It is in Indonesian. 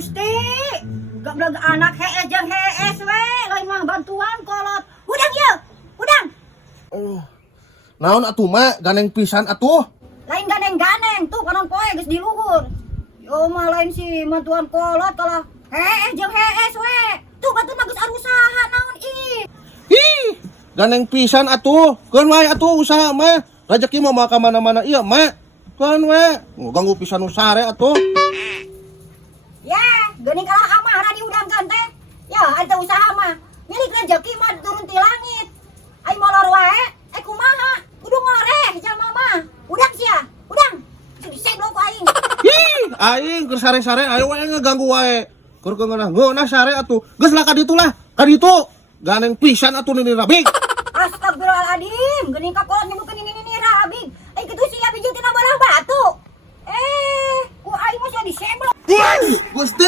Gusti. Gablag anak hees jeung hees we, lain mah bantuan kolot. Udang ye, udang. Naon atuh mah ganeng pisan atuh. Lain ganeng-ganeng tuh kanon poe geus di luhur. Yo mah lain si bantuan kolot kalah hees jeung hees we. Tuh bantu mah geus arusaha naon ih. Ih, ganeng pisan atuh. Keun wae atuh usaha mah. Rezeki mah ka mana-mana ieu mah. Keun we, ganggu pisan usare atuh. Ya, geuning kalah amah radi udangkan teh. Ya, anta usaha mah. Milik rezeki mah turun ti langit. Ai molor wae, kumaha? Kudu ngoreh jalma mah. Udang sia, udang. Diseblok ku aing. Ih, aing keur sare-sare ayo wae ngeganggu wae. Keur ngeunah sare atuh. Geus lah ka ditu lah. Ka ditu. Ganeng pisan atuh nini rabing. Astagfirullahaladzim, geuning ka kolot nyebutkeun ini rabing. Ai kitu sia bijil tina balah batu. Ku aing mah sia diseblok. Gusti